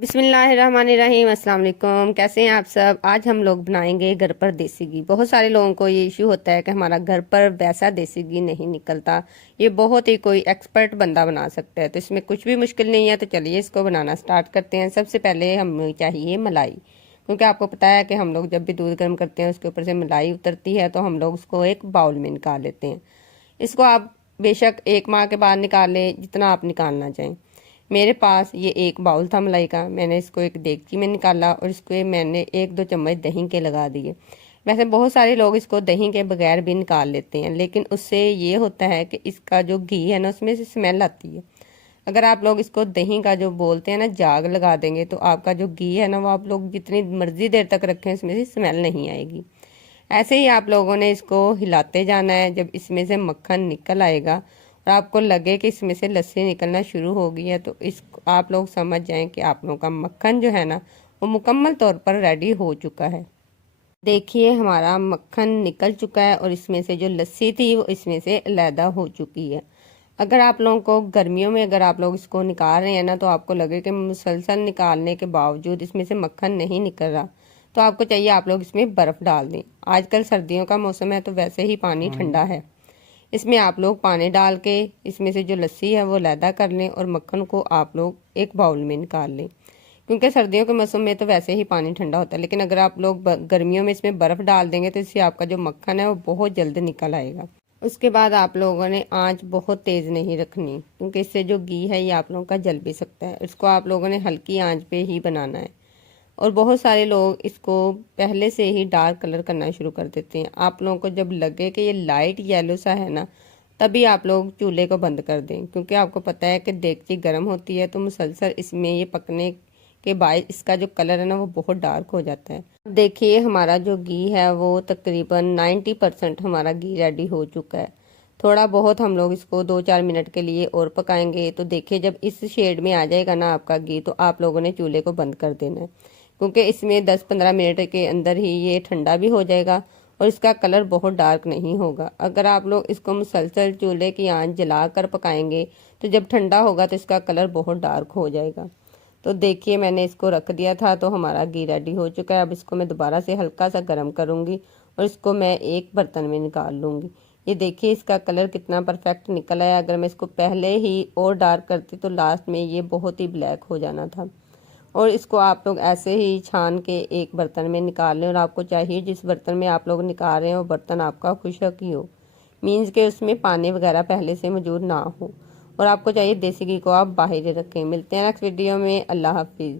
बिस्मिल्लाहिर्रहमानिर्रहीम। अस्सलाम वालेकुम। कैसे हैं आप सब। आज हम लोग बनाएंगे घर पर देसी घी। बहुत सारे लोगों को ये इश्यू होता है कि हमारा घर पर वैसा देसी घी नहीं निकलता। ये बहुत ही कोई एक्सपर्ट बंदा बना सकता है, तो इसमें कुछ भी मुश्किल नहीं है। तो चलिए इसको बनाना स्टार्ट करते हैं। सबसे पहले हमें चाहिए मलाई, क्योंकि आपको पता है कि हम लोग जब भी दूध गर्म करते हैं उसके ऊपर से मलाई उतरती है, तो हम लोग उसको एक बाउल में निकाल लेते हैं। इसको आप बेशक एक माह के बाद निकाल लें, जितना आप निकालना चाहें। मेरे पास ये एक बाउल था मलाई का, मैंने इसको एक देगची में निकाला और इसको मैंने 1-2 चम्मच दही के लगा दिए। वैसे बहुत सारे लोग इसको दही के बगैर भी निकाल लेते हैं, लेकिन उससे ये होता है कि इसका जो घी है ना, उसमें से स्मेल आती है। अगर आप लोग इसको दही का जो बोलते हैं ना जाग लगा देंगे, तो आपका जो घी है ना, वो आप लोग जितनी मर्जी देर तक रखें इसमें से स्मेल नहीं आएगी। ऐसे ही आप लोगों ने इसको हिलाते जाना है। जब इसमें से मक्खन निकल आएगा और आपको लगे कि इसमें से लस्सी निकलना शुरू हो गई है, तो इस आप लोग समझ जाएं कि आप लोगों का मक्खन जो है ना, वो मुकम्मल तौर पर रेडी हो चुका है। देखिए हमारा मक्खन निकल चुका है और इसमें से जो लस्सी थी वो इसमें से अलहदा हो चुकी है। अगर आप लोगों को गर्मियों में अगर आप लोग इसको निकाल रहे हैं ना, तो आपको लगे कि मुसलसल निकालने के बावजूद इसमें से मक्खन नहीं निकल रहा, तो आपको चाहिए आप लोग इसमें बर्फ़ डाल दें। आजकल सर्दियों का मौसम है, तो वैसे ही पानी ठंडा है। इसमें आप लोग पानी डाल के इसमें से जो लस्सी है वो अलहदा कर लें और मक्खन को आप लोग एक बाउल में निकाल लें। क्योंकि सर्दियों के मौसम में तो वैसे ही पानी ठंडा होता है, लेकिन अगर आप लोग गर्मियों में इसमें बर्फ़ डाल देंगे तो इससे आपका जो मक्खन है वो बहुत जल्द निकल आएगा। उसके बाद आप लोगों ने आंच बहुत तेज़ नहीं रखनी, क्योंकि इससे जो घी है ये आप लोगों का जल भी सकता है। इसको आप लोगों ने हल्की आंच पे ही बनाना है। और बहुत सारे लोग इसको पहले से ही डार्क कलर करना शुरू कर देते हैं। आप लोगों को जब लगे कि ये लाइट येलो सा है ना, तभी आप लोग चूल्हे को बंद कर दें, क्योंकि आपको पता है कि देगची गर्म होती है, तो मुसलसल इसमें ये पकने के बाद इसका जो कलर है ना वो बहुत डार्क हो जाता है। देखिए हमारा जो घी है वो तकरीबन 90% हमारा घी रेडी हो चुका है। थोड़ा बहुत हम लोग इसको 2-4 मिनट के लिए और पकाएंगे। तो देखिए जब इस शेड में आ जाएगा ना आपका घी, तो आप लोगों ने चूल्हे को बंद कर देना है, क्योंकि इसमें 10-15 मिनट के अंदर ही ये ठंडा भी हो जाएगा और इसका कलर बहुत डार्क नहीं होगा। अगर आप लोग इसको मुसलसल चूल्हे की आंच जला कर पकाएंगे, तो जब ठंडा होगा तो इसका कलर बहुत डार्क हो जाएगा। तो देखिए मैंने इसको रख दिया था, तो हमारा घी रेडी हो चुका है। अब इसको मैं दोबारा से हल्का सा गर्म करूँगी और इसको मैं एक बर्तन में निकाल लूँगी। ये देखिए इसका कलर कितना परफेक्ट निकल आया। अगर मैं इसको पहले ही और डार्क करती तो लास्ट में ये बहुत ही ब्लैक हो जाना था। और इसको आप लोग ऐसे ही छान के एक बर्तन में निकाल लें। और आपको चाहिए जिस बर्तन में आप लोग निकाल रहे हैं वो बर्तन आपका खुशक ही हो, मीन्स के उसमें पानी वगैरह पहले से मौजूद ना हो। और आपको चाहिए देसी घी को आप बाहर रखें। मिलते हैं नेक्स्ट वीडियो में। अल्लाह हाफिज़।